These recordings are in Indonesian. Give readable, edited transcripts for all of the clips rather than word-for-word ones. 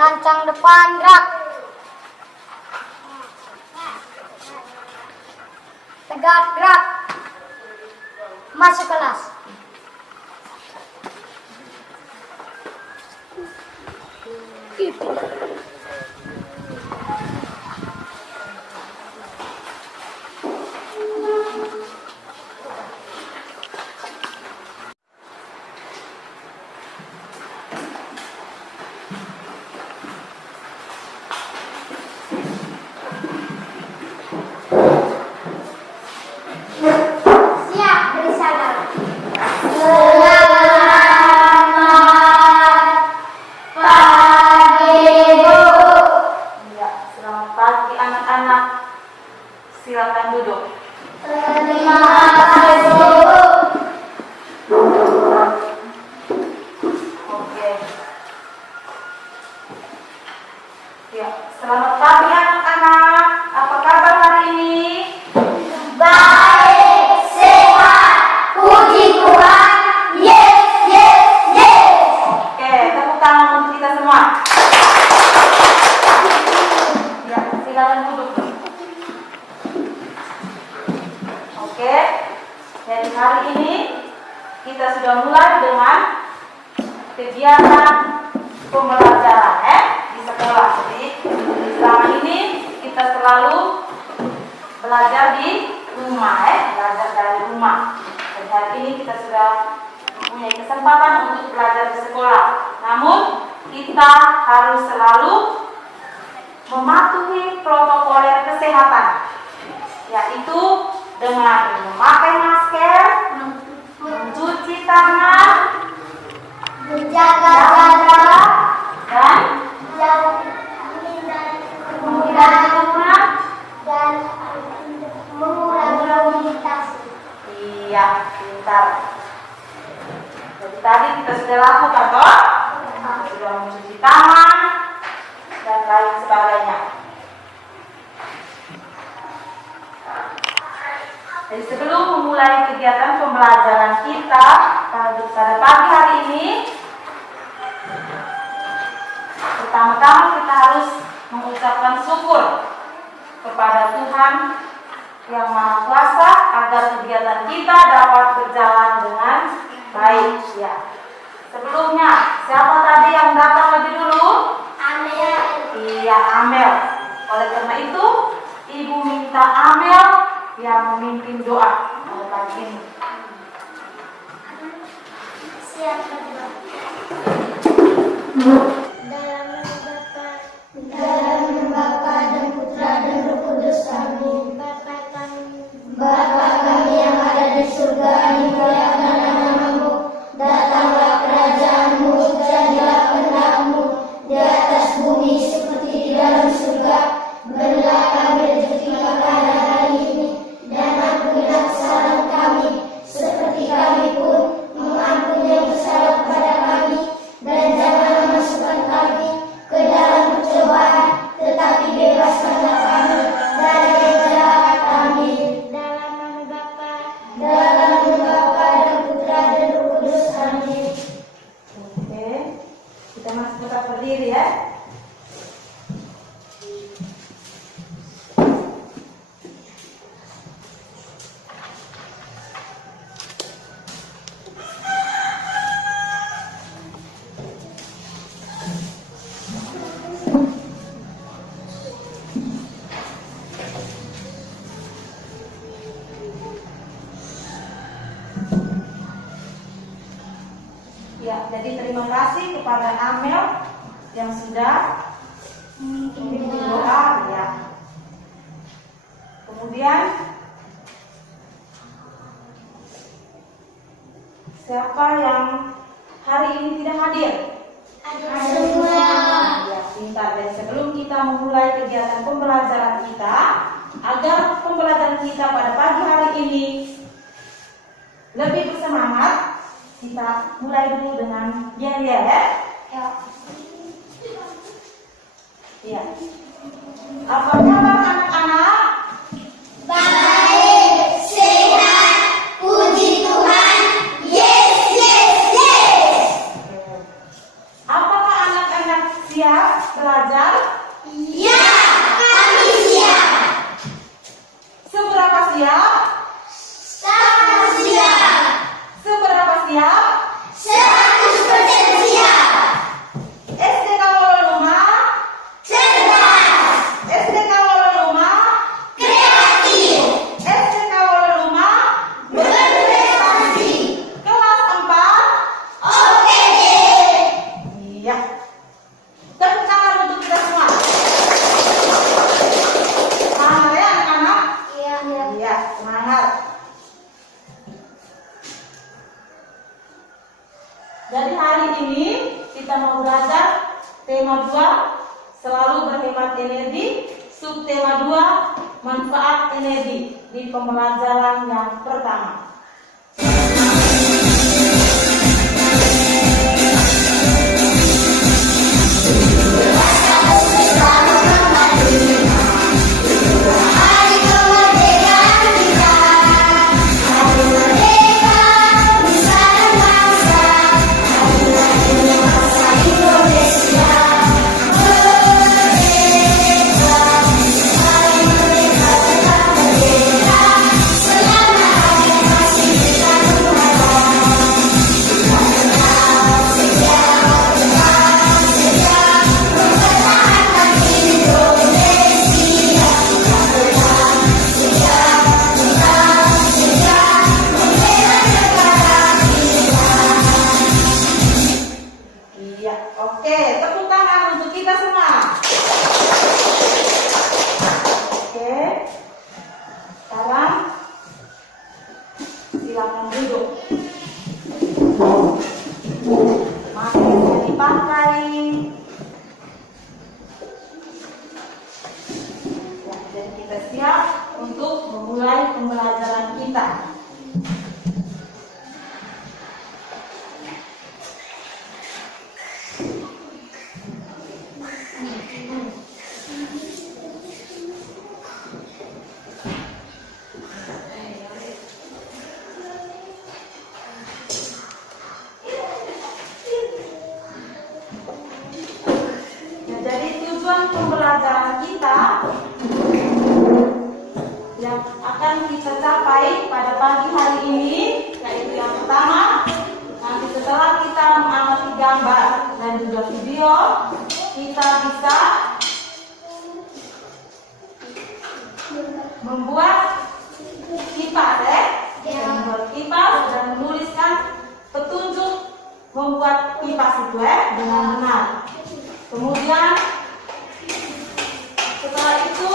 Lancang depan gerak. Tegak gerak. Masuk kelas. Siap bersama. Selamat pagi anak-anak. Silakan duduk. Terima kasih. Oke. Ya, selamat pagi anak-anak. Apa kabar hari ini? Baik, sehat, puji Tuhan. Yes, yes, yes. Oke, tepuk tangan untuk kita semua. Ya, silakan duduk. Oke, jadi hari ini kita sudah mulai dengan kegiatan pembelajaran di sekolah. Jadi selama ini kita selalu belajar di rumah, belajar dari rumah. Dan hari ini kita sudah mempunyai kesempatan untuk belajar di sekolah. Namun kita harus selalu mematuhi protokoler kesehatan, yaitu dengan memakai masker, mencuci tangan, Menjaga jarak dan mengurangi rumah. dan mengurangi mobilitas. Iya, pintar. Jadi tadi kita sudah lakukan toh, sudah mencuci tangan dan lain sebagainya. Jadi sebelum memulai kegiatan pembelajaran kita pada pagi hari ini, pertama-tama kita harus mengucapkan syukur kepada Tuhan yang Maha Kuasa agar kegiatan kita dapat berjalan dengan baik. Ya. Sebelumnya, siapa tadi yang datang lebih dulu? Amel. Iya, Amel. Oleh karena itu, Ibu minta Amel yang memimpin doa pada pagi ini. Siap berdoa. Dalam nama Bapa dan Putra dan Roh Kudus. Amin. Bapa kami yang ada di surga, dimuliakanlah namamu. Datanglah kerajaanmu, jadilah kehendak-mu di atas bumi seperti di dalam surga. Berilah kami rezeki kami pada hari ini, dan ampunilah kesalahan kami seperti kami pun mengampuni yang bersalah kepada kami. Dan janganlah masukkan kami ke dalam percobaan, tetapi bebaskanlah kami dari yang jahat. Amin. Dalam nama Bapa dan Putra dan Roh Kudus. Amin. Oke, kita masih tetap berdiri ya. Ya, jadi terima kasih kepada Amel yang sudah memimpin doa ya. Kemudian siapa yang hari ini tidak hadir? Semua. Ya, pintar. Dan sebelum kita memulai kegiatan pembelajaran kita, agar pembelajaran kita pada pagi hari ini lebih bersemangat, kita mulai dulu dengan yel ya. Ya. Apa kabar anak-anak? Baik, sehat, puji Tuhan. Yes, yes, yes. Apakah anak-anak siap belajar? Ya, kami siap. Seberapa siap? Sangat siap. Seberapa siap? 100% siap. SDK Wololuma, Cerdas. SDK Wololuma, Kreatif. SDK Wololuma, Berprestasi. kelas 4. Oke deh. Iya. Tepuk tangan untuk kita semua. Semangat ya anak-anak? Iya. Iya, semangat. Jadi hari ini kita mau belajar tema 2, selalu berhemat energi, subtema 2, manfaat energi di pembelajaran yang pertama. Hari kemerdekaan kita. Hari merdeka, nusa dan bangsa. Hari lahirnya bangsa Indonesia. Merdeka, hari merdeka tetap merdeka. Selama ada masih kita berharap. Kita tetap setia, mempertahankan Indonesia. Iya, oke, tepuk tangan untuk kita semua. Oke, sekarang silakan duduk. Masker bisa dipakai. Ya, jadi kita siap untuk memulai pembelajaran kita. Nah, jadi tujuan pembelajaran kita yang akan kita capai pada pagi hari ini, yaitu yang pertama, nanti setelah kita mengamati gambar dan juga video, kita bisa membuat kipas, membuat kipas dan menuliskan petunjuk membuat kipas itu dengan benar. Kemudian setelah itu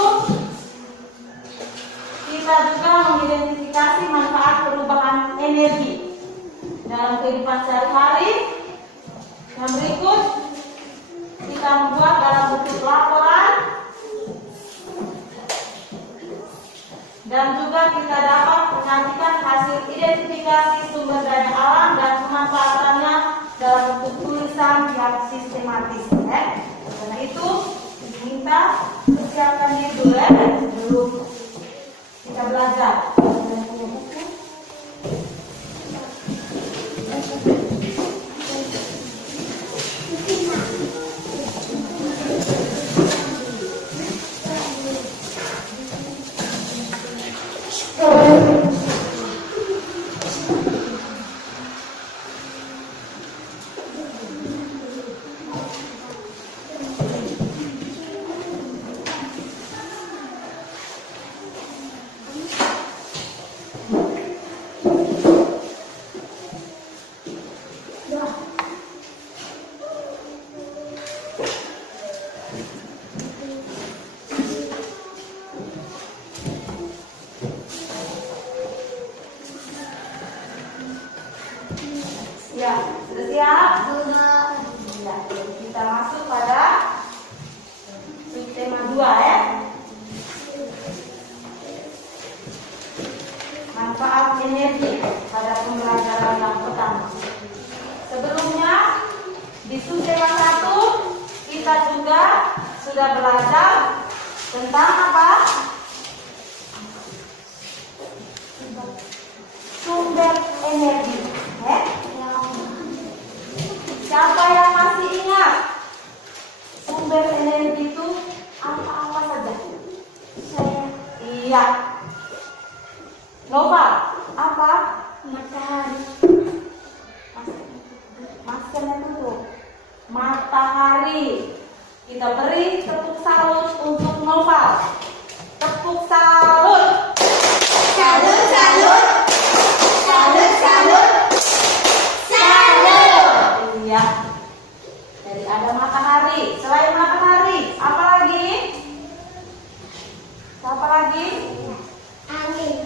kita juga mengidentifikasi manfaat perubahan energi dalam kehidupan sehari-hari. Yang berikut kita membuat dalam bentuk laporan dan juga kita dapat menyajikan hasil identifikasi sumber daya alam dan pemanfaatannya dalam bentuk tulisan yang sistematis. Karena itu diminta persiapkan diri dulu sebelum kita belajar. Ya, sudah siap? Ya, jadi kita masuk pada subtema 2 ya. Manfaat energi pada pembelajaran yang pertama. Sebelumnya di subtema 1 kita juga sudah belajar tentang apa? Sumber energi. Siapa yang masih ingat maskernya tutup. Matahari. Kita beri tepuk salut untuk Noval. Tepuk salut. Salut, salut. Salut, salut. Salut. Iya. Jadi ada matahari. Selain matahari, apa lagi? Apa lagi? Angin.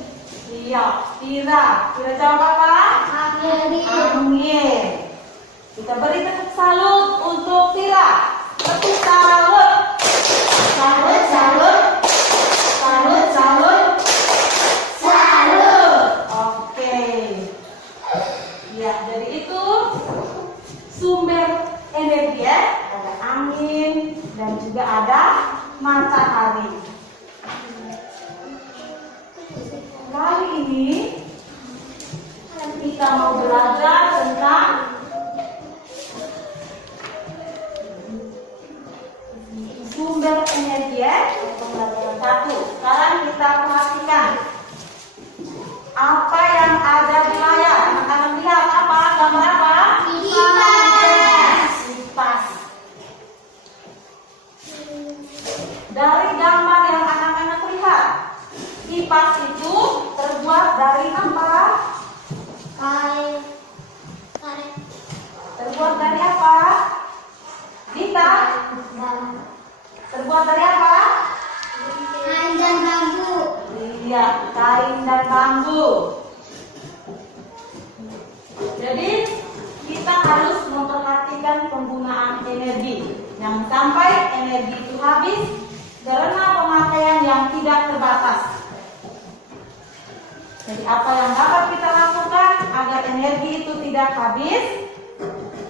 Iya, Tira. Tira jawab apa? Angin. Angin. Kita beri tepuk salut untuk Tira. Tepuk salut. Salut, salut. Salut, salut. Salut. Oke. Ya, jadi itu sumber energi ya. Ada angin dan juga ada matahari. Kali ini kita mau belajar tentang sumber energi ya. Pembelajaran 1. Sekarang kita perhatikan apa yang ada di layar. Anak-anak lihat apa? Gambar apa? Kipas. Kipas. Dari gambar yang anak-anak lihat, kipas itu terbuat dari apa? Karet. Karet. Terbuat dari apa? Dita? Terbuat dari apa? Kain dan bambu. Iya, kain dan bambu. Jadi kita harus memperhatikan penggunaan energi. Jangan sampai energi itu habis karena pemakaian yang tidak terbatas. Jadi apa yang dapat kita lakukan agar energi itu tidak habis?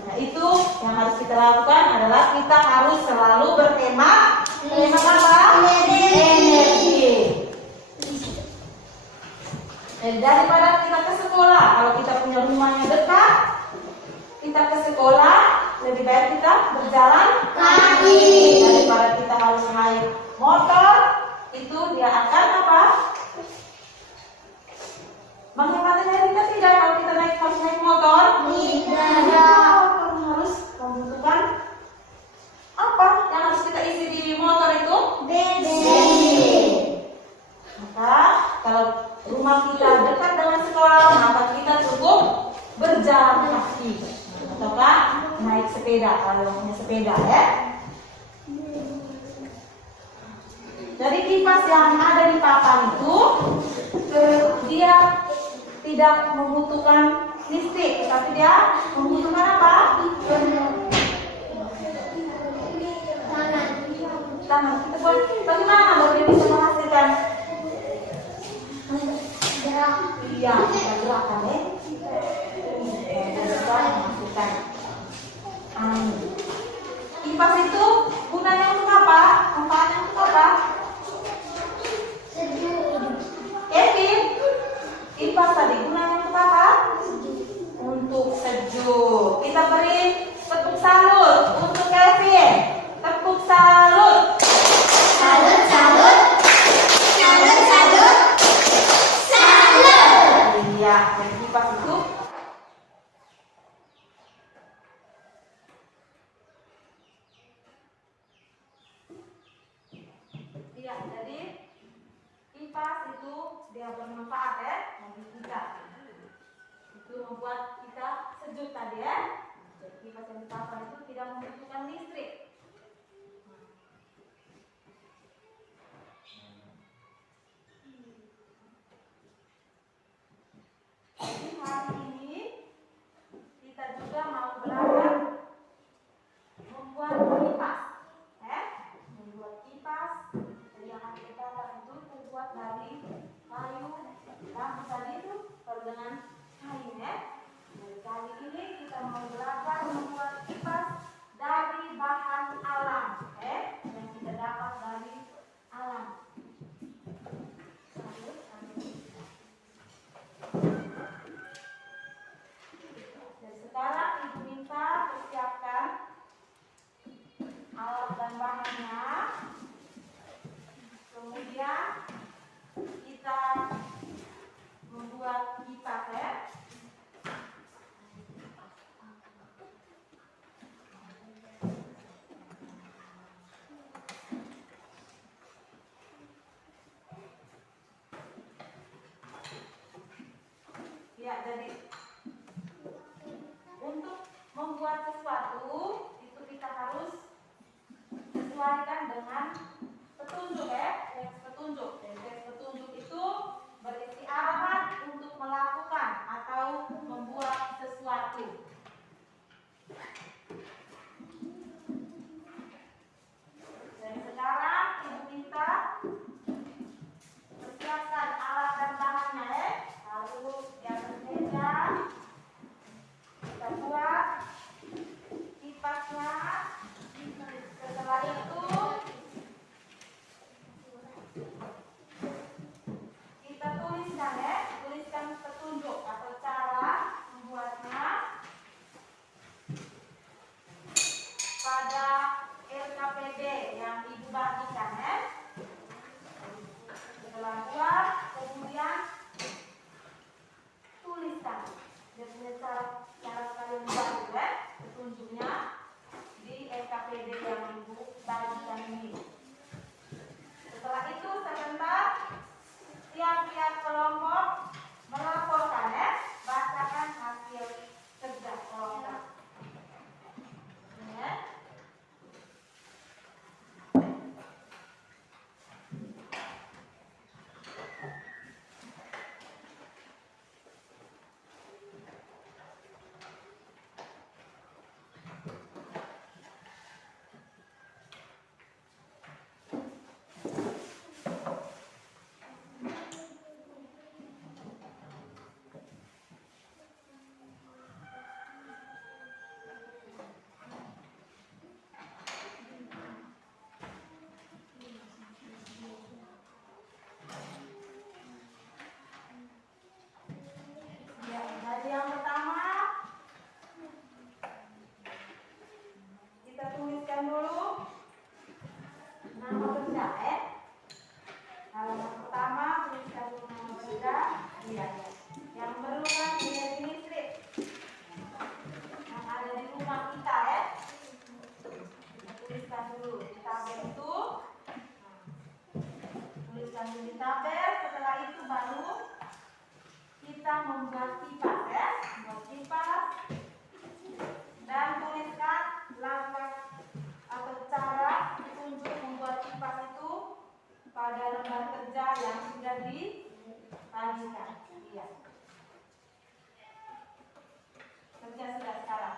Nah, itu yang harus kita lakukan adalah kita harus selalu berhemat. Hemat apa? Energi. Daripada kita ke sekolah, kalau kita punya rumahnya dekat, kita ke sekolah, lebih baik kita berjalan Kaki. daripada kita harus naik motor. Itu dia akan apa? Menghemat energi kita tidak kalau kita harus naik motor. Tidak. Harus membutuhkan apa yang harus kita isi di motor itu? Bensin. Maka kalau rumah kita dekat dengan sekolah, maka kita cukup berjalan kaki ataukah naik sepeda kalau punya sepeda ya. Jadi kipas yang ada di papan itu dia tidak membutuhkan listrik, tapi dia membutuhkan apa? Tangan. Kita buat bagaimana baru dia bisa menghasilkan? Iya, kita gerakan ya. Kita menghasilkan angin. Kipas itu gunanya untuk apa? Manfaatnya untuk apa? Kevin, kipas tadi gunanya untuk apa? Untuk sejuk. Kita beri tepuk salut untuk Kevin. Tepuk salut. Salut, salut. Salut, salut. Salut. Iya, dan kipas itu iya, jadi kipas itu dia bermanfaat ya bagi kita. Itu membuat kita sejuk tadi ya. Jadi kipas yang dipasang itu tidak membutuhkan listrik. Jadi hari ini kita juga mau belajar membuat kipas, membuat kipas. Jadi yang akan kita lakukan itu terbuat dari kayu, bambu tadi itu baru dengan kain ya. Jadi kali ini kita mau belajar membuat kipas dari Ya, jadi untuk membuat sesuatu itu kita harus sesuaikan dengan petunjuk ya, teks petunjuk. Dan teks petunjuk itu berisi arahan untuk melakukan atau membuat sesuatu. Dan sekarang ibu minta persiapkan alat dan bahannya ya. Lalu di atas meja kita buat kipasnya. Setelah itu kita tuliskan ya, tuliskan petunjuk atau cara membuatnya pada LKPD yang ibu bagikan ya. Setelah buat, kemudian tuliskan. Jadi cara kalian buat ya, petunjuknya di LKPD yang ibu bagikan ini. Setelah itu sebentar tiap-tiap kelompok melaporkan ya, bacakan hasil kerja kelompok. Ini ya. Ya, jadi yang pertama kita tuliskan dulu nama benda ya. Halaman pertama tuliskan dulu nama benda. Iya, ya. Yang memerlukan energi listrik yang ada di rumah kita ya. Kita tuliskan dulu di tabel itu. Tuliskan dulu di tabel. Setelah itu baru kita membuat kipas ya. Membuat kipas dan tuliskan langkah atau cara petunjuk membuat kipas itu pada lembar kerja yang sudah dibagikan. Iya. Kerja sudah sekarang.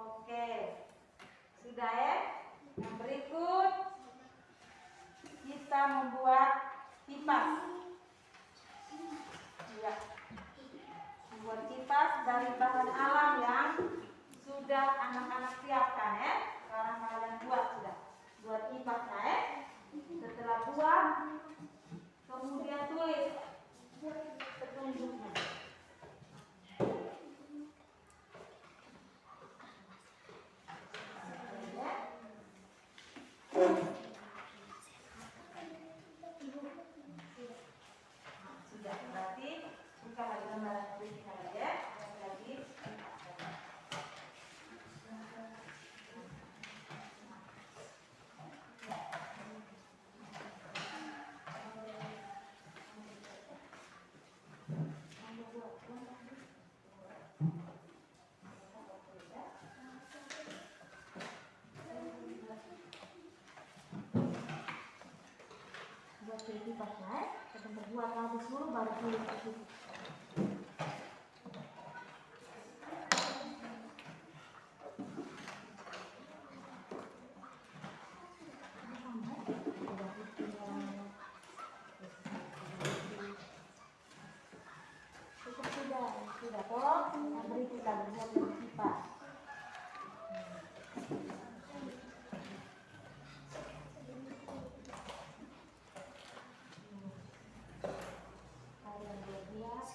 Oke, sudah ya. Yang berikut kita membuat kipas. Ya, membuat kipas dari bahan alam yang sudah anak-anak siapkan ya. Sekarang kalian buat sudah. Buat kipasnya ya. Setelah buat, kemudian tulis petunjuknya. Sudah, berarti buka lagi lembaran berikutnya ya. Lagi. Buat jadi pakai, kita buat habis dulu baru tulis itu. Cukup sudah toh. Yang berikut lagi buat kipas. Kalian lihat.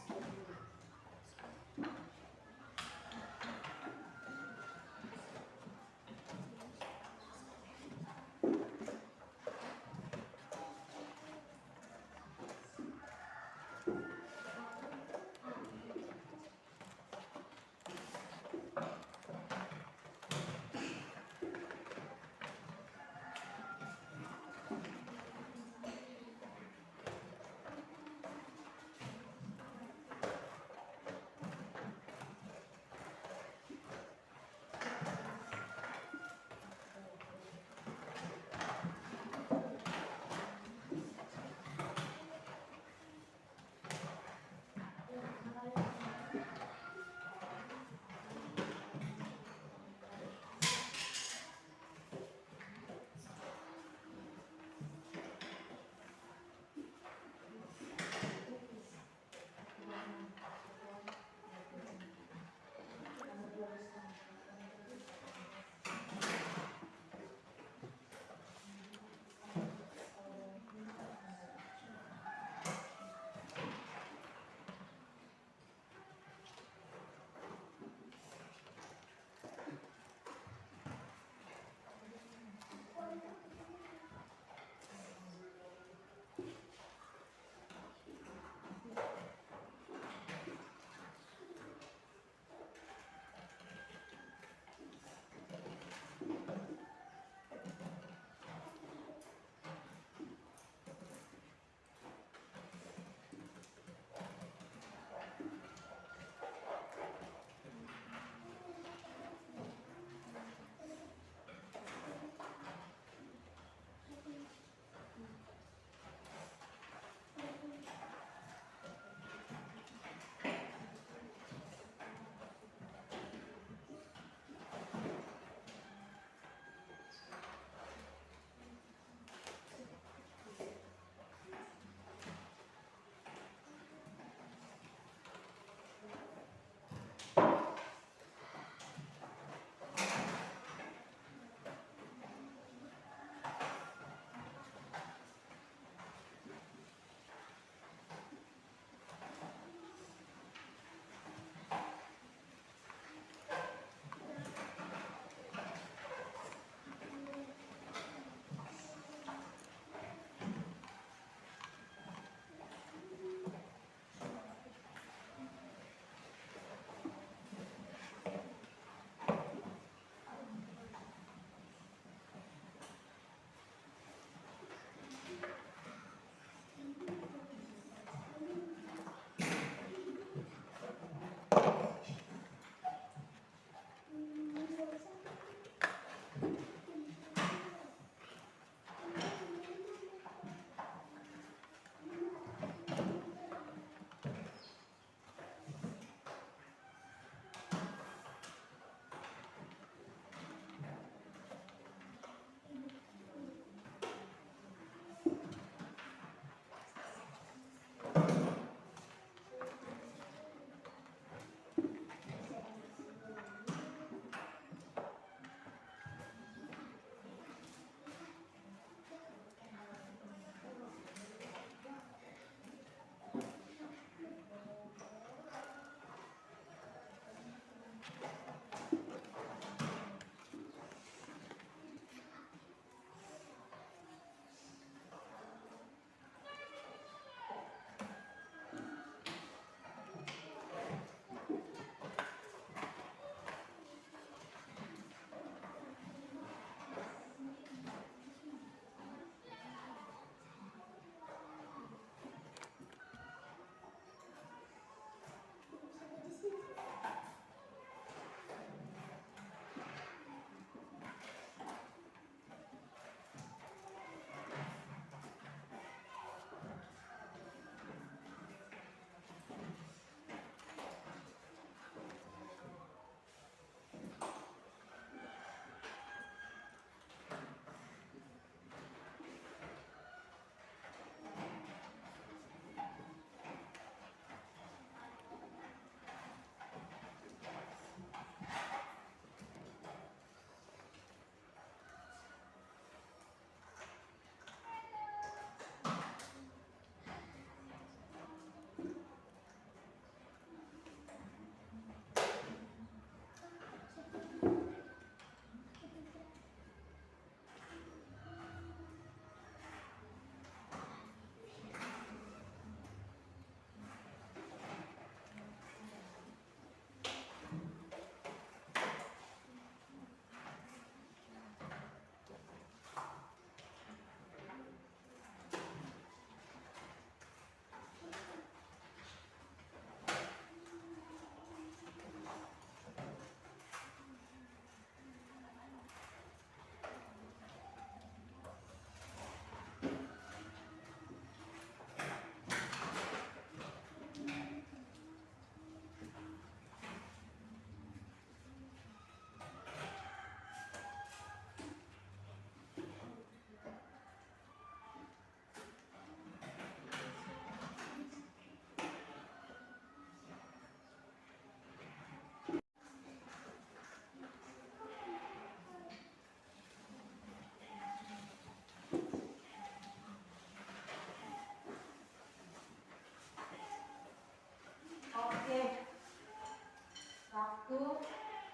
Satu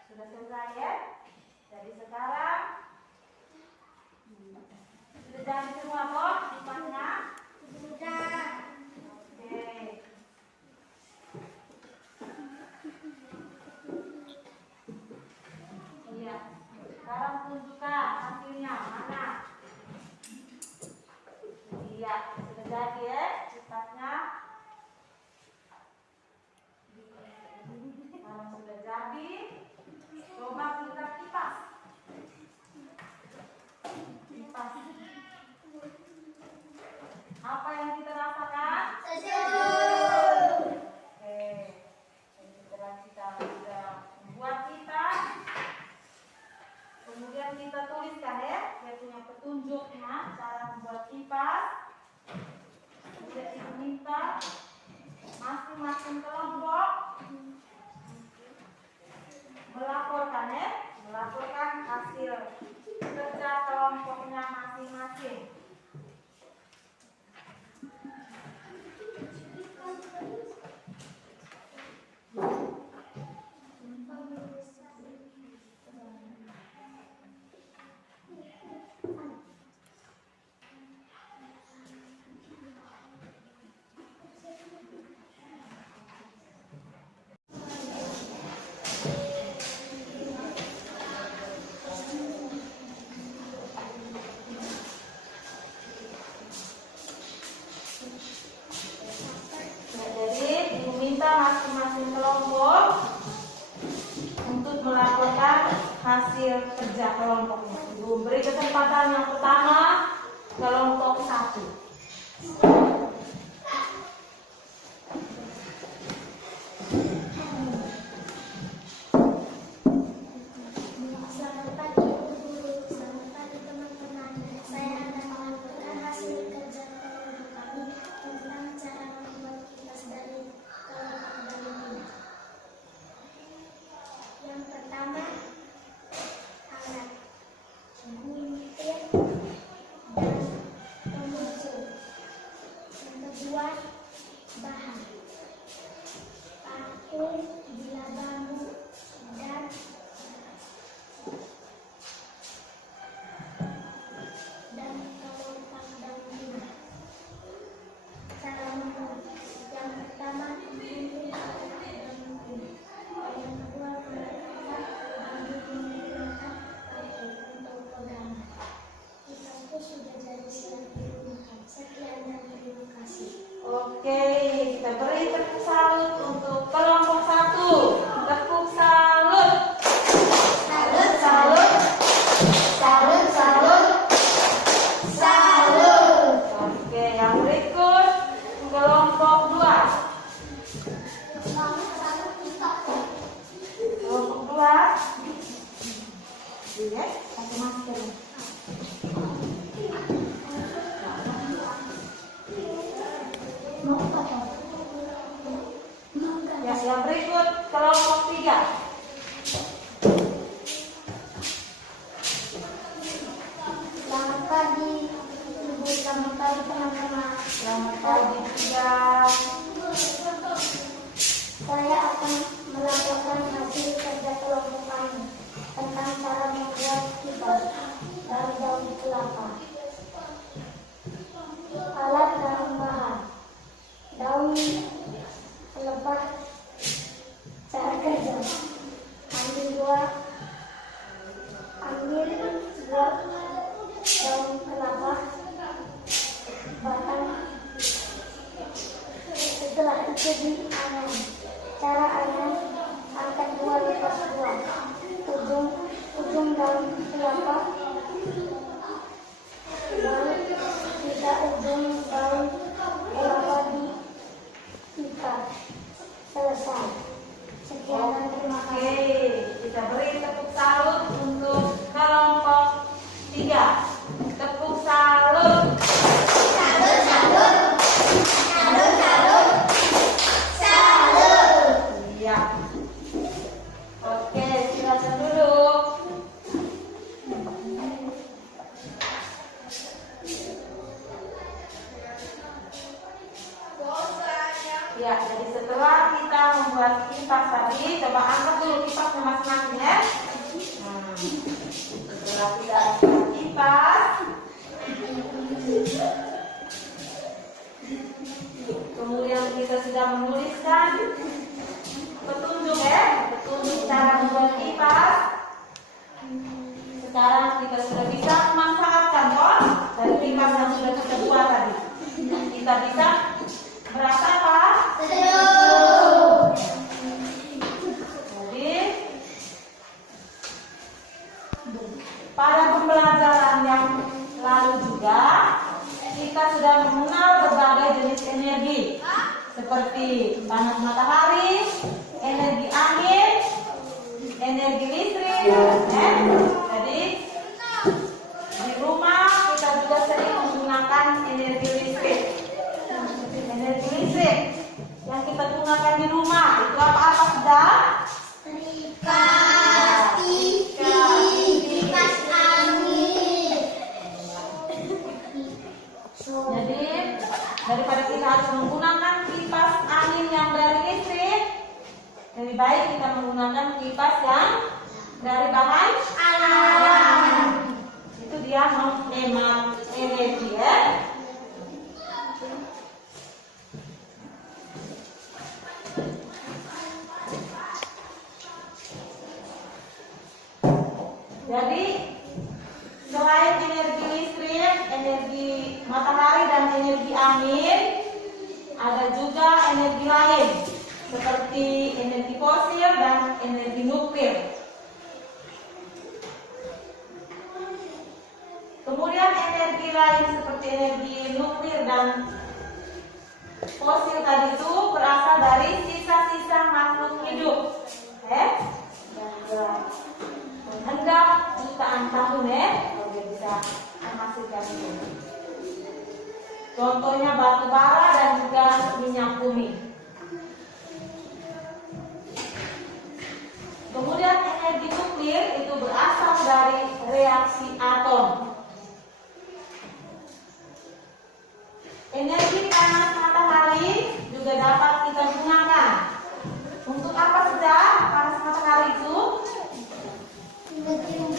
sudah selesai ya. Jadi sekarang sudah jadi semua toh lipatnya? Sudah. Oke. Iya. Sekarang tunjukkan hasilnya mana? Iya, sudah jadi ya lipatnya. Kalau sudah jadi, coba kita kipas. Kipas. Apa yang kita rasakan? Sejuk. Oke. Jadi setelah kita sudah membuat kipas, kemudian kita tuliskan ya, dia punya petunjuknya cara membuat kipas. Kemudian kita minta masing-masing kelompok melaporkan ya, melaporkan hasil kerja kelompoknya masing-masing. Masing-masing kelompok untuk melaporkan hasil kerja kelompoknya. Ibu beri kesempatan yang pertama kelompok 1. Selamat pagi Ibu Guru, selamat pagi teman-teman. Saya akan melaporkan hasil kerja kelompok kami tentang cara membuat kipas dari kelompok dahulu. Yang pertama, alat gunting dan pengukur. Yang kedua, bahan paku, bilah bambu, dan kelompok dahulu. Cara membuat yang pertama, gunting dan gunting. Yang kedua, meletakkan bambu menggunakan paku untuk pegangan. Kipasku sudah jadi siap digunakan. Sekian dan terima kasih. Oke, kita beri tepuk salut untuk kelompok 1. Tepuk salut. Salut, salut, salut, salut, salut. Oke, yang berikut kelompok 2. Kelompok 2. Lihat, pakai masker. Ya, yang berikut kelompok 3. Selamat pagi Ibu, selamat pagi teman-teman. Selamat pagi 3. Saya akan melaporkan hasil kerja kelompok kami tentang cara membuat kipas dari daun kelapa. Alat dan bahan: daun lebat. Cara kerja: ambil dua daun kelapa, batang. Setelah itu dianyam. Cara anyam: angkat 2 lepas buah, ujung daun kelapa, lalu tidak ujung daun kelapa diikat. Selesai. Sekian dan terima Oke, kasih. kita beri tepuk salut untuk kelompok 3. Tepuk salut. Salut, salut, salut, salut, salut. Iya. Oke, silakan duduk. Setelah kita kipas, kemudian kita sudah menuliskan petunjuk petunjuk cara membuat kipas. Sekarang kita sudah bisa memanfaatkan dari kipas yang sudah kita buat tadi. Kita bisa merasa apa? Sejuk. Jadi pada pembelajaran yang lalu juga kita sudah mengenal berbagai jenis energi seperti panas matahari, energi angin, energi listrik. Jadi di rumah kita juga sering menggunakan energi listrik. Energi listrik yang kita gunakan di rumah itu apa sudah? Kipas angin. Jadi daripada kita harus menggunakan kipas angin yang dari listrik, lebih baik kita menggunakan kipas yang dari bahan alam. Itu dia menghemat energi Jadi selain energi listrik, energi matahari dan energi angin, ada juga energi lain seperti energi fosil dan energi nuklir. Kemudian energi lain seperti energi nuklir dan fosil tadi itu berasal dari sisa-sisa makhluk hidup. Hendak jutaan tahun kalau dia bisa menghasilkan itu. Contohnya batu bara dan juga minyak bumi. Kemudian energi nuklir itu berasal dari reaksi atom. Energi panas matahari juga dapat kita gunakan. Untuk apa saja panas matahari itu? Menjemur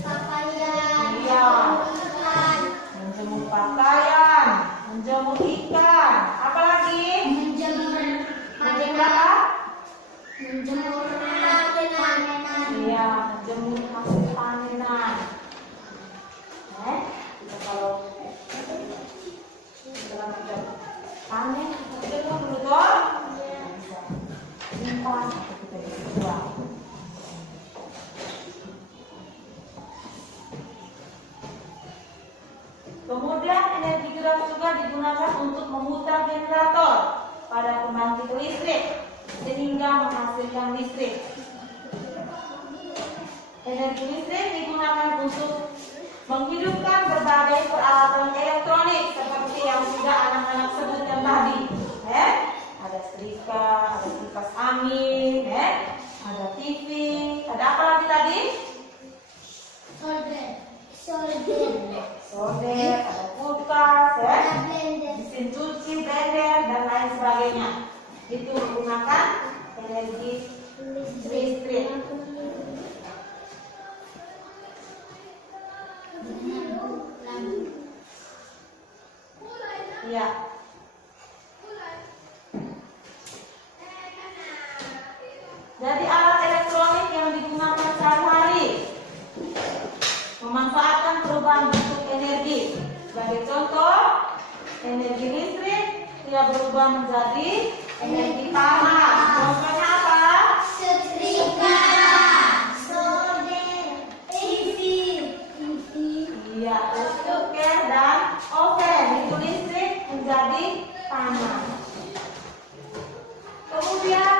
pakaian. Iya. Menjemur pakaian, menjemur ikan, apalagi? Menjemur apa? Menjemur panenan. Iya, menjemur hasil panenan. Kita kalau setelah kita panen, kita dulu dong. Bisa simpan, kita bisa buang. Kemudian energi gerak juga digunakan untuk memutar generator pada pembangkit listrik sehingga menghasilkan listrik. Energi listrik digunakan untuk menghidupkan berbagai peralatan elektronik seperti yang sudah anak-anak sebutkan tadi. Ada setrika, ada kipas angin, ada TV, ada apa lagi tadi? Solder, ada kulkas, mesin cuci, blender, dan lain sebagainya. Itu menggunakan energi listrik. Ya. Jadi alat elektronik yang digunakan sehari-hari memanfaatkan perubahan bentuk energi. Sebagai contoh, energi listrik dia berubah menjadi energi panas. Contohnya apa? Setrika, solder, TV. Iya, cooker dan oven. Itu listrik menjadi panas. Kemudian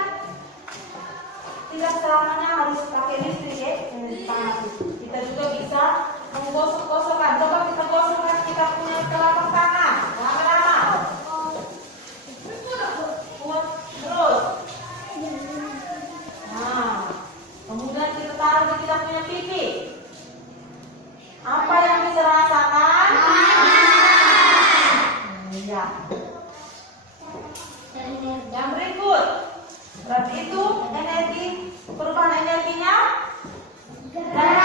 tidak selamanya harus pakai listrik energi panas itu. Kita juga bisa menggosok-gosokkan. Coba kita gosokkan kita punya telapak tangan. Lama-lama. Buat terus. Nah, kemudian kita taruh di kita punya pipi. Apa yang bisa rasakan? Iya. Yang berikut. Berarti itu energi, perubahan energinya dari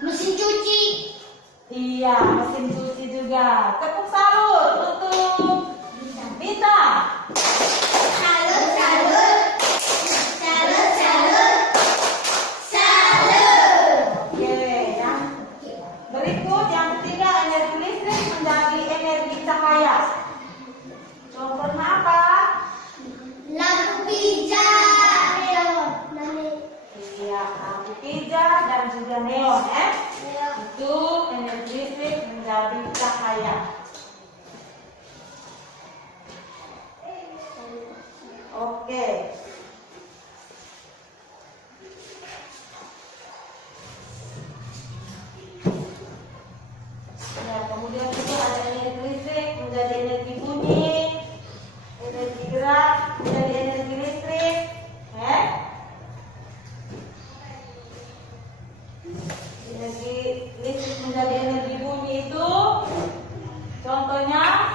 Mesin cuci. Iya, mesin cuci juga. Tepuk salut untuk Bita. Salut, salut. Salut, salut. Salut. Oke, yang berikut yang ketiga, energi listrik menjadi energi cahaya. Contohnya apa? Lampu pijar. Iya, lampu pijar dan juga neon ya. Itu energi listrik menjadi cahaya. Oke. Ya, kemudian juga ada energi listrik menjadi energi bunyi, energi gerak menjadi energi listrik, ya. Energi listrik menjadi energi bunyi itu contohnya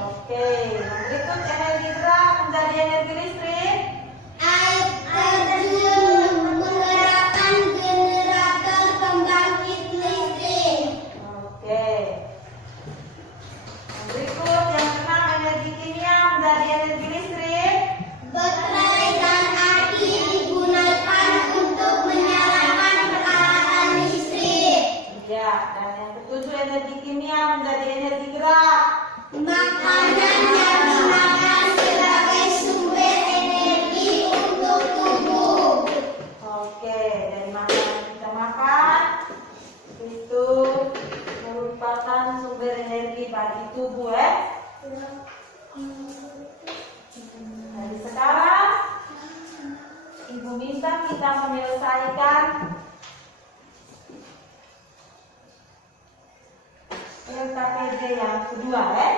oke. Yang berikut energi gerak menjadi energi listrik. Oke. Yang berikut yang keenam, energi kimia menjadi energi listrik. Ya, dan yang ketujuh, energi kimia menjadi energi gerak. Makanan yang dimakan sebagai sumber energi untuk tubuh. Oke, dari makanan yang kita makan itu merupakan sumber energi bagi tubuh ya. Dari sekarang Ibu minta kita menyelesaikan LKPD yang kedua ya,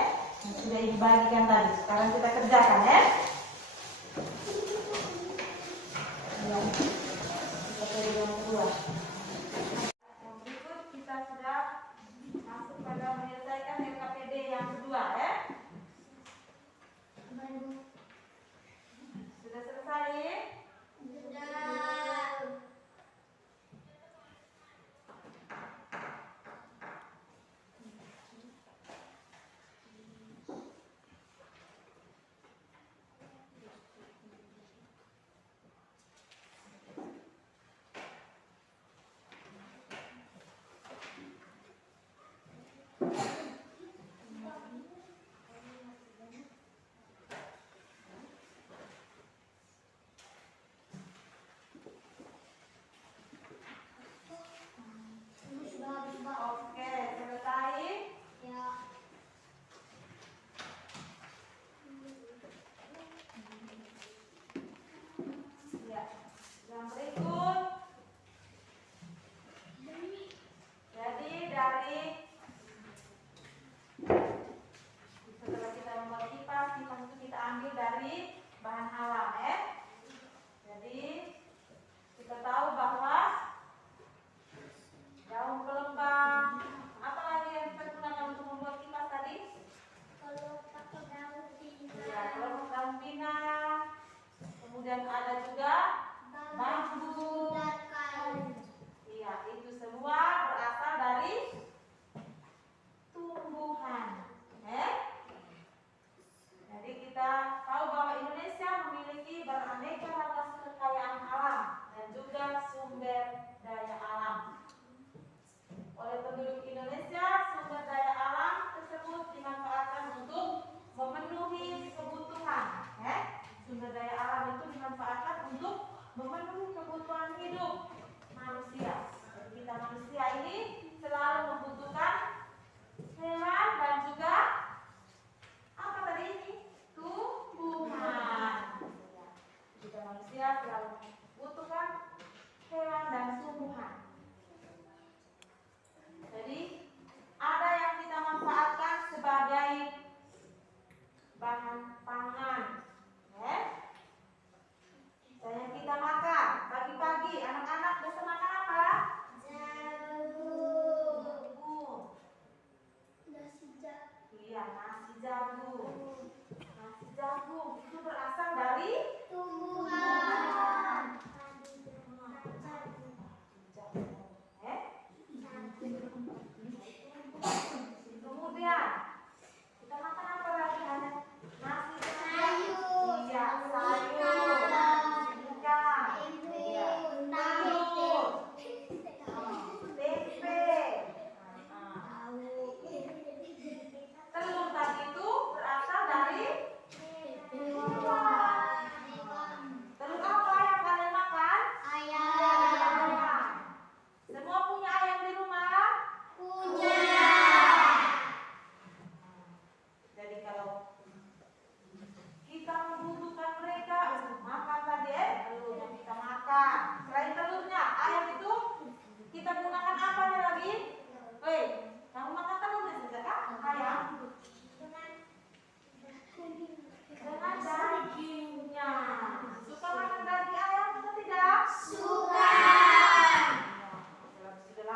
yang sudah dibagikan tadi. Sekarang kita kerjakan ya. LKPD yang kedua. Yang berikut kita sudah masuk pada menyelesaikan LKPD yang kedua ya. Sudah selesai?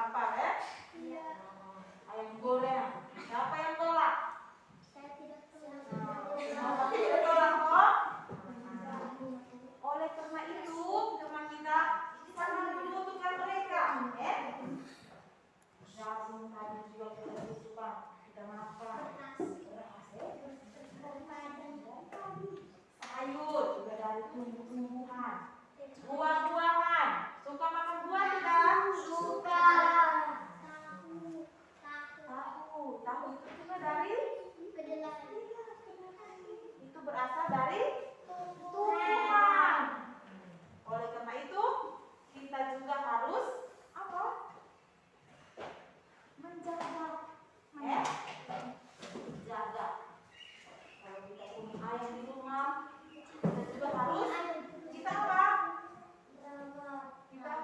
lapar ya? Iya. Ayam goreng. Siapa yang tolak? Saya tidak tahu. Kenapa tidak tolak kok? Oleh karena itu, teman kita sangat membutuhkan mereka. Jagung tadi juga kita butuhkan. Kita makan. Sayur juga dari tumbuh-tumbuhan. Buah-buahan. Suka makan buah tidak? Suka. Tahu itu juga dari Kedelai. itu berasal dari tumbuhan. Oleh karena itu, kita juga harus apa? Menjaga. Jaga. Kalau kita punya ayam di rumah, kita juga harus kita apa? Kita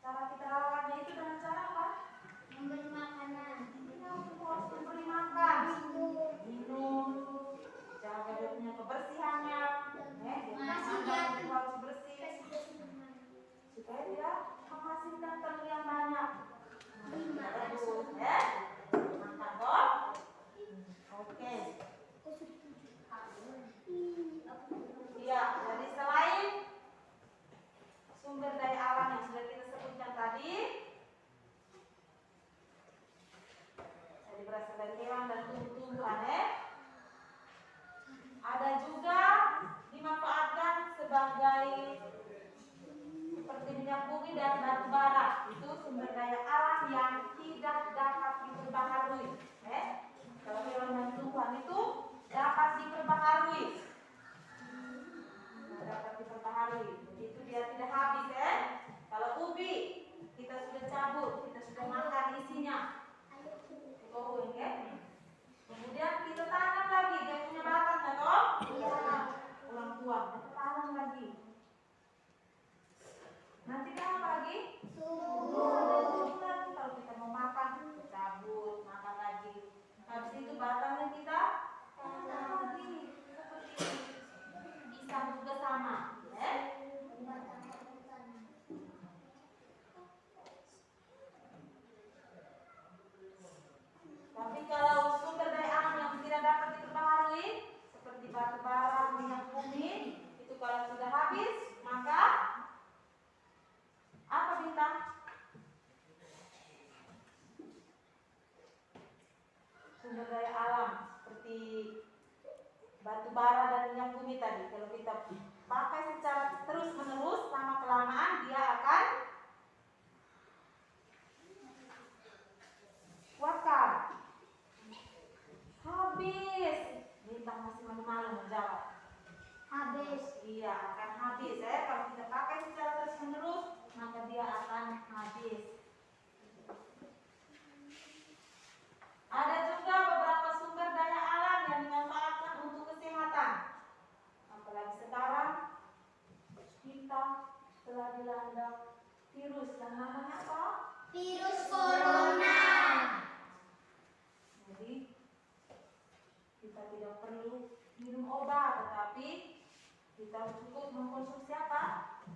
cara kita rawatnya itu dengan cara apa? Memberi makanan. Harus memberi makan, minum, jaga dia punya kebersihannya, dia harus bersih supaya dia menghasilkan telur yang banyak. Bagus, makan kok. Oke. Iya, jadi selain sumber daya alam yang sudah kita sebutkan tadi, jadi berasal dari hewan dan tumbuh-tumbuhan ada juga dimanfaatkan sebagai seperti minyak bumi dan batu bara. Itu sumber daya alam yang tidak dapat diperbaharui. Kalau hewan dan tumbuhan itu dapat diperbaharui. Dapat diperbaharui. Jadi itu dia tidak habis Kalau ubi kita sudah cabut, kita sudah makan isinya. Kemudian kita tanam lagi, dia punya batang kan toh? Iya. Orang tua, kita tanam lagi. Nanti kan lagi? Tumbuh lagi. Kalau kita mau makan, kita cabut, makan lagi. Habis itu batangnya kita tanam lagi. Seperti pisang juga sama, Tapi kalau sumber daya alam yang tidak dapat diperbaharui seperti batu bara, minyak bumi, itu kalau sudah habis, maka apa Bintang? Sumber daya alam seperti batu bara dan minyak bumi tadi, kalau kita pakai secara terus-menerus, lama-kelamaan dia akan kuatkan. Habis. Bintang masih malu-malu menjawab. Habis. Iya, akan habis Kalau kita pakai secara terus-menerus, maka dia akan habis. Ada juga beberapa sumber daya alam yang dimanfaatkan untuk kesehatan. Apalagi sekarang kita telah dilanda virus yang namanya apa? Virus corona. Jadi kita tidak perlu minum obat, tetapi kita cukup mengkonsumsi apa?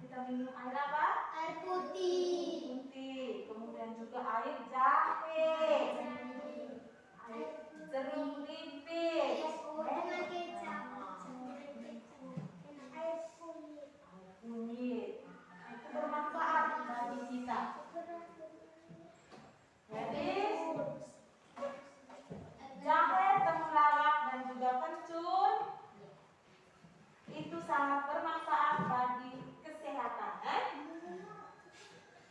Kita minum air apa? Air putih. Kemudian juga air jahe, air jeruk nipis, Dengan kecap. Air kunyit. Itu bermanfaat bagi kita. Jadi jahe, temulawak dan juga kencur itu sangat bermanfaat bagi kesehatan.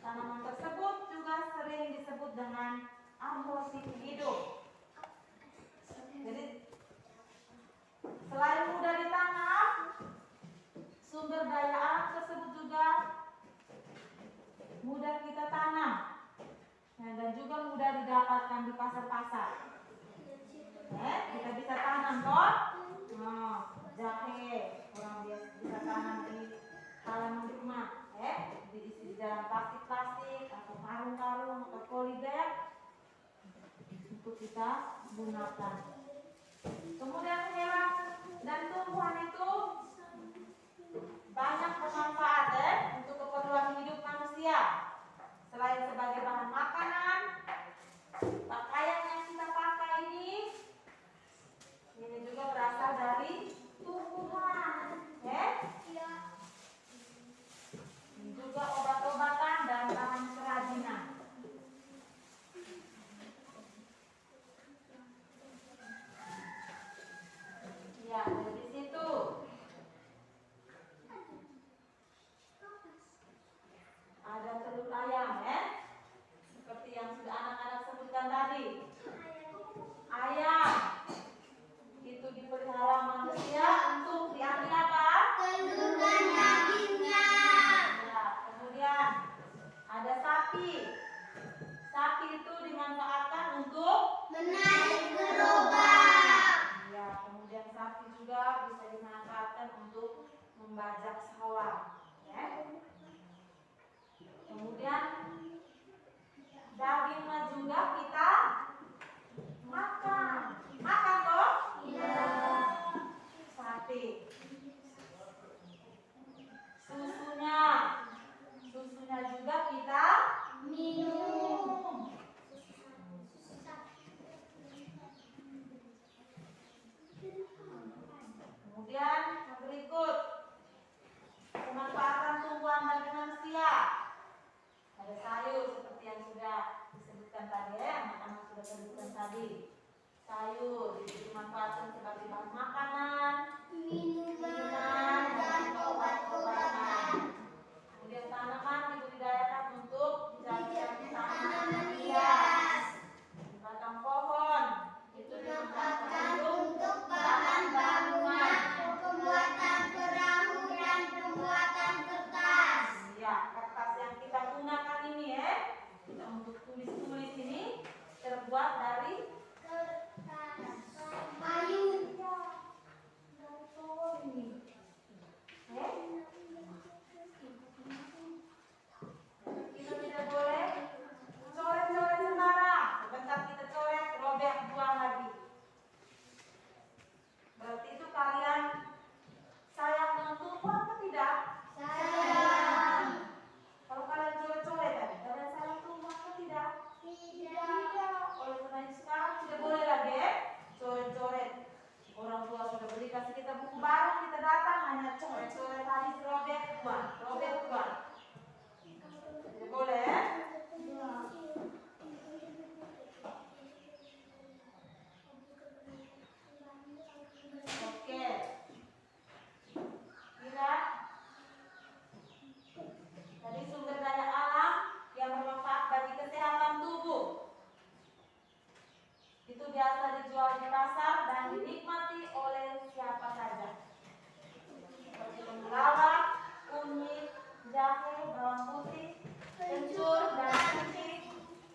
Tanaman tersebut juga sering disebut dengan amrosi hidup. Jadi selain mudah ditanam, sumber daya alam tersebut juga mudah kita tanam dan juga mudah didapatkan di pasar-pasar. Kita bisa tanam toh, jahe orang biasa bisa tanam di halaman rumah, diisi di dalam plastik-plastik atau karung-karung atau polybag untuk kita gunakan. Kemudian hewan dan tumbuhan itu banyak bermanfaat untuk keperluan hidup manusia. Selain sebagai bahan makanan, pakaian yang kita pakai ini juga berasal dari tumbuhan, ya. Ini juga obat-obatan dan bahan kerajinan. Ya, dari situ. Ada telur ayam, ya. Seperti yang sudah anak-anak sebutkan tadi. Ayam itu dipelihara manusia untuk diambil apa? Telur dan dagingnya. Ya, kemudian ada sapi. Sapi itu dimanfaatkan untuk Menarik gerobak. ya, kemudian sapi juga bisa dimanfaatkan untuk membajak sawah, ya. Kemudian dagingnya juga kita makan. Makan toh? Iya. Sapi. Susunya juga kita Minum. Kemudian yang berikut, pemanfaatan tumbuhan bagi manusia. Ada sayur seperti yang sudah disebutkan tadi, ya, anak-anak sudah sebutkan tadi. Sayur itu dimanfaatkan sebagai bahan makanan, Minuman dan obat-obatan. kemudian tanaman dibudidayakan untuk dijadikan tanaman hias. Hias. Batang pohon itu Dimanfaatkan dimanfaatkan untuk bahan bangunan, pembuatan perahu dan pembuatan kertas. ya, kertas yang kita gunakan ini, ya, kita untuk tulis-tulis ini terbuat dari Kertas kayu. ya. Kita tidak boleh coret-coret sembarang. Sebentar kita coret, robek, buang lagi. Berarti itu kalian sayang dengan tumbuhan atau tidak? Sayang. Kalau kalian coret-coret tadi, kalian sayang tumbuhan atau tidak? Tidak. Oleh karena itu sekarang tidak boleh lagi, ya, coret-coret. Orang tua sudah beli kasih kita buku baru, kita datang hanya coret-coret tadi, robek, buang, robek, buang. Tidak boleh, ya? Oke. Kira tadi sumber daya alam yang bermanfaat bagi kesehatan tubuh itu biasa dijual di pasar dan dinikmati oleh siapa saja. Seperti temulawak, kunyit, jahe, bawang putih, kencur, dan kucing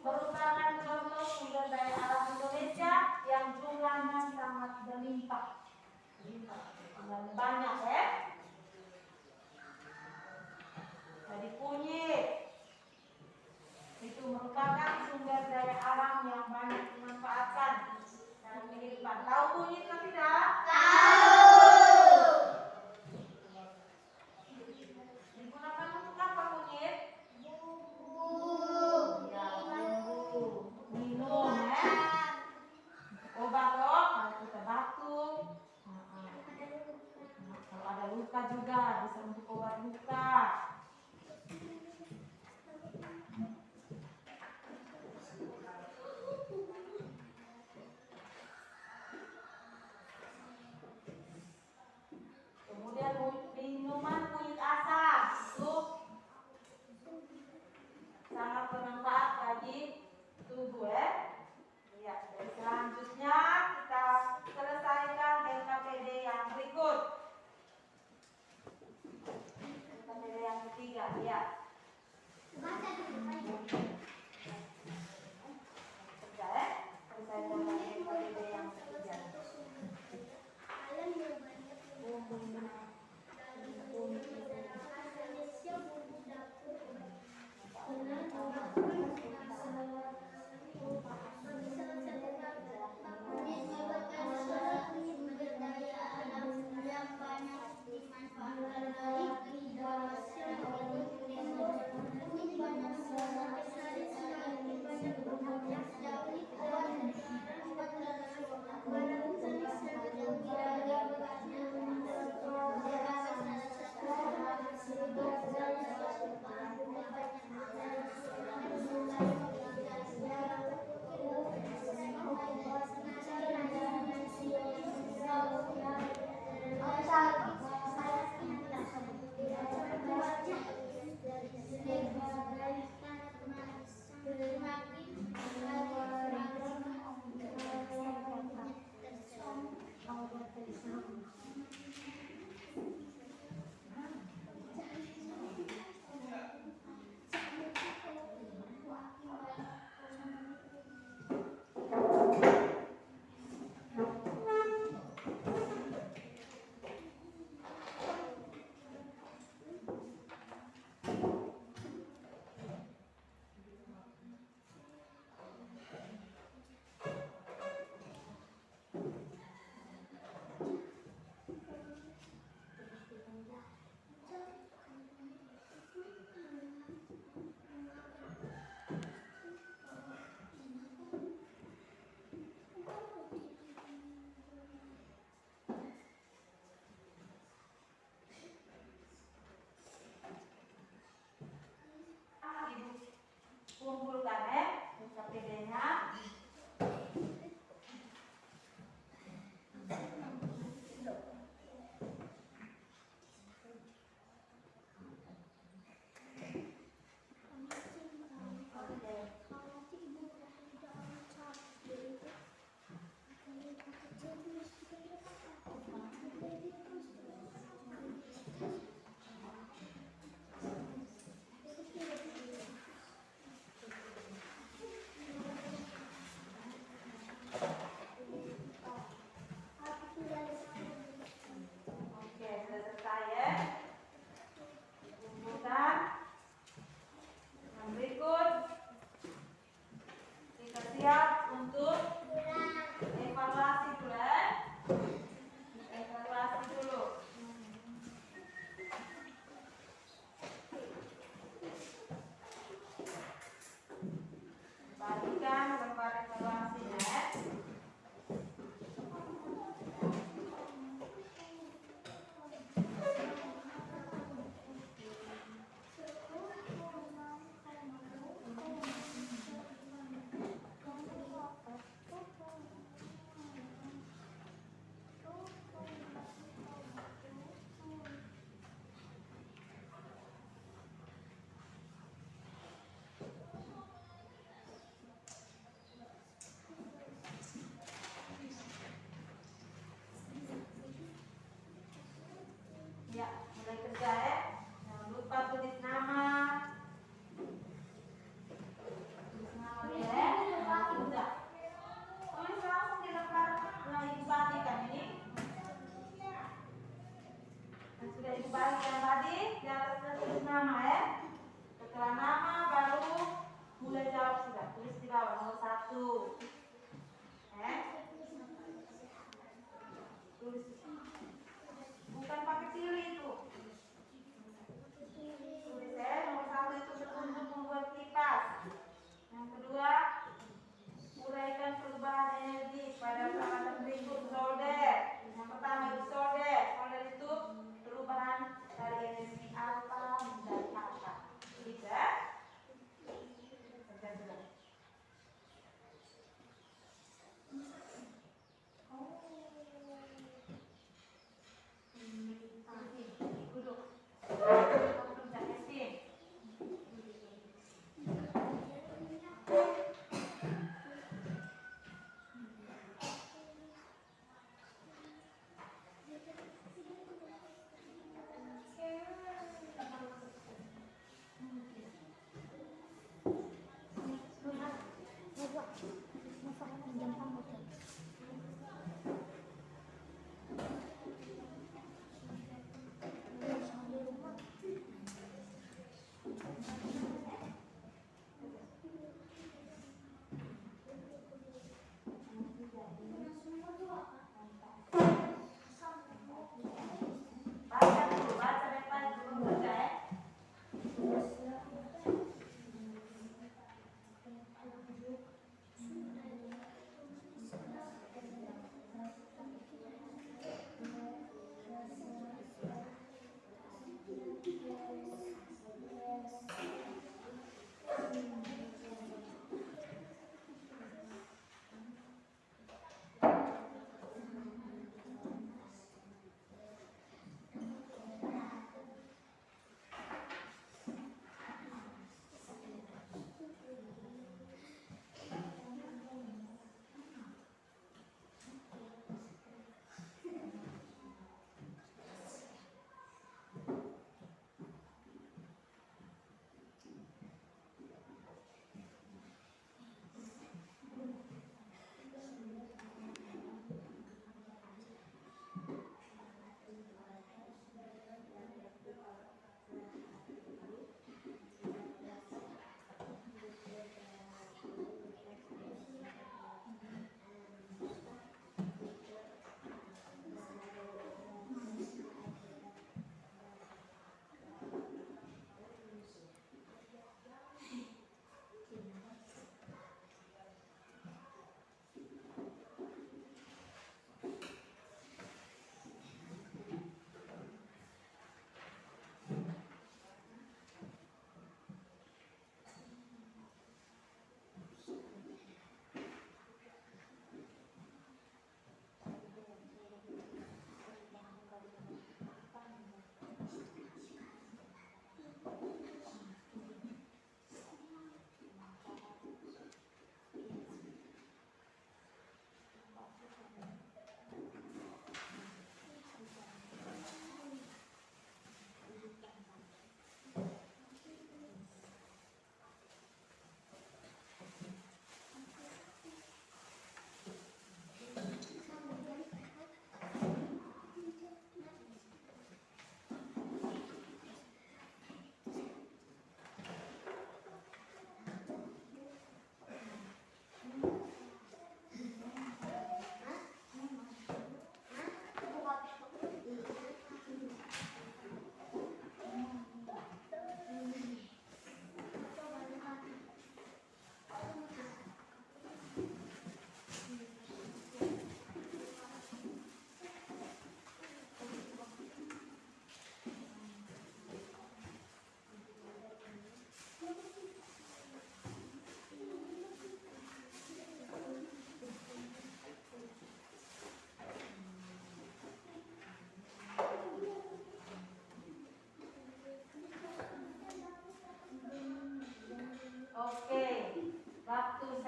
merupakan contoh sumber daya alam Indonesia yang jumlahnya sangat berlimpah. Banyak, ya. Jadi kunyit itu merupakan sumber daya alam yang banyak dimanfaatkan dalam kehidupan. Tahu kunyit atau tidak? Tahu. Digunakan untuk apa kunyit? Bumbu. Ya, bumbu. Minum, ya. Obat loh, kalau kita batuk. Kalau ada luka juga bisa untuk obat luka. Kemudian minuman kunyit asam itu sangat bermanfaat bagi tubuh, ya. Ya, dan selanjutnya kita selesaikan LKPD yang berikut. LKPD yang ketiga, ya. Kerja, ya. Selesaikan LKPD yang ketiga. kumpulkan ya KTD-nya. Oke, sudah selesai ya. Kumpulkan. Yang berikut kita siap untuk evaluasi dulu ya. Evaluasi dulu. Bagikan lembar evaluasinya ya. Ya, mulai kerja ya. Jangan lupa tulis nama. Tulis nama ya. Udah. Tulis langsung di lembar yang ibu bagikan ini. Dan sudah ibu bagikan tadi, di atasnya tulis nama ya. Setelah nama baru mulai jawab sudah. Tulis di bawah nomor 1. Tulis. Bukan pakai pilih itu. Tulis ya, nomor 1 itu petunjuk membuat kipas. Yang kedua, uraikan perubahan energi pada peralatan berikut solder. Yang pertama itu solder. Solder itu perubahan dari energi alfa menjadi alfa. Bisa? Kerja sudah. Duduk. Kerja mesin. Baca dulu, baca baik-baik sebelum kerja ya.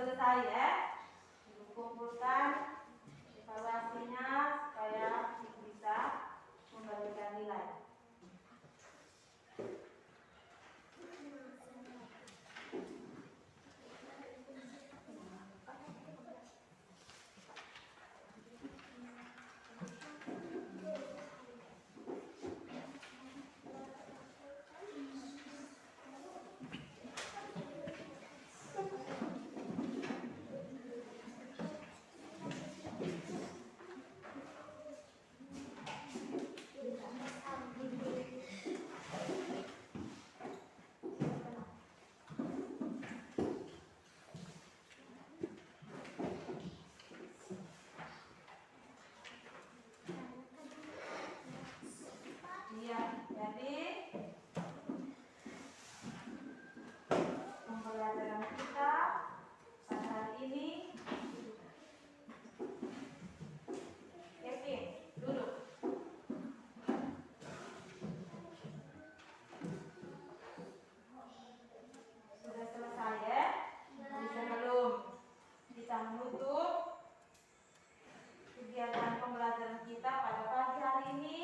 selesai ya. Kumpulkan evaluasinya supaya bisa memberikan nilai. Iya, jadi pembelajaran kita pada hari ini, Kevin, duduk. Sudah selesai ya? Jadi sebelum kita menutup kegiatan pembelajaran kita pada pagi hari ini,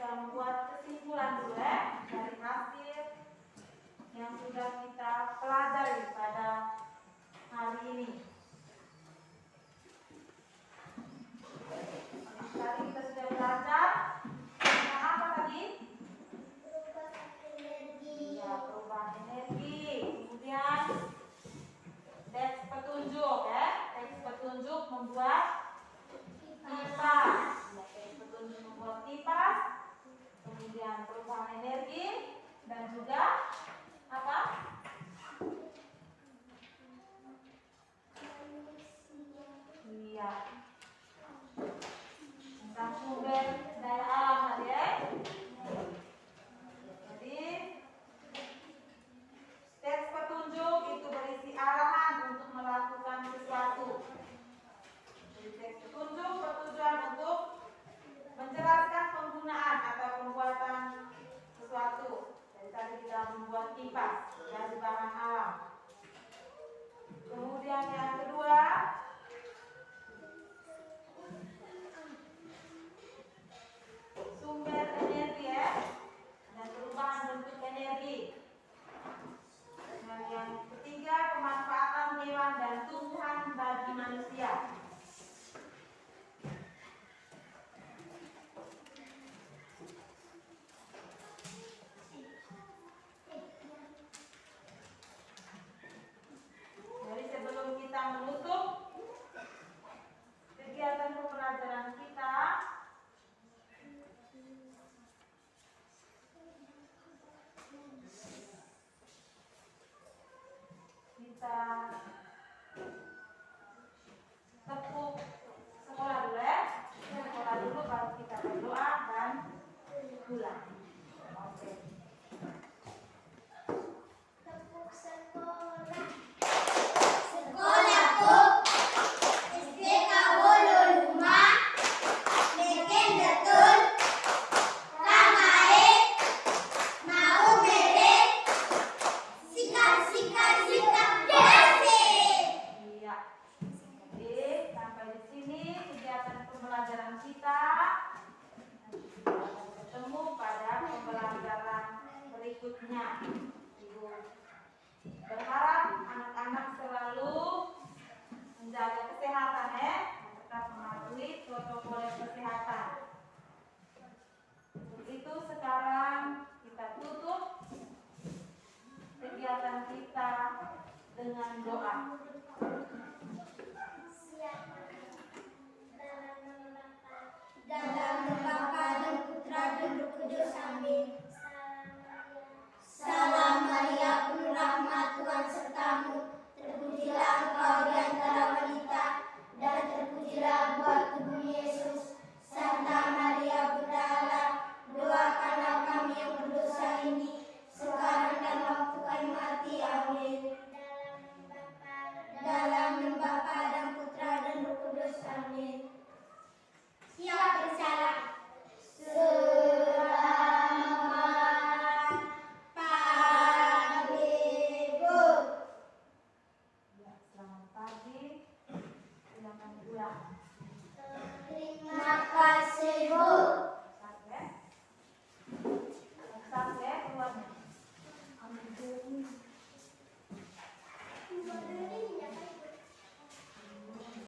kita membuat kesimpulan dulu ya dari hasil yang sudah kita pelajari pada hari ini. Tadi kita sudah belajar tentang apa tadi? Perubahan energi. Ya, perubahan energi. Kemudian teks petunjuk ya, teks petunjuk membuat kipas. Ya, teks petunjuk membuat kipas. Kemudian perubahan energi dan juga apa? Iya. Tentang sumber daya alam tadi ya. Jadi teks petunjuk itu berisi arahan untuk melakukan sesuatu. Jadi teks petunjuk bertujuan untuk menjelaskan penggunaan atau pembuatan sesuatu. Jadi tadi kita membuat kipas dari bahan alam. Kemudian yang kedua, sumber energi ya, dan perubahan bentuk energi. Dan yang ketiga, pemanfaatan hewan dan tumbuhan bagi manusia. Jadi sebelum kita menutup kegiatan pembelajaran kita, kita tepuk sekolah dulu ya. Sekolah dulu baru kita berdoa dan pulang. Oke. Tepuk sekolah. Sekolahku SDK Wololuma bikin betul ramai mau beri sikap bersih. Iya. Jadi sampai di sini kegiatan pembelajaran kita. Bertemu pada pembelajaran berikutnya. Ibu berharap anak-anak selalu menjaga kesehatan ya, tetap mematuhi protokol kesehatan. Untuk itu sekarang kita tutup kegiatan kita dengan doa. Dalam nama Bapa dan Putra dan Roh Kudus, amin. Salam Maria, penuh rahmat, Tuhan sertamu. Terpujilah engkau di antara wanita, dan terpujilah buah tubuh Yesus. Santa Maria, Bunda Allah, doakanlah kami yang berdosa ini, sekarang dan waktu kami mati. Amin. Dalam nama Bapa Selamat pagi. Silakan pulang.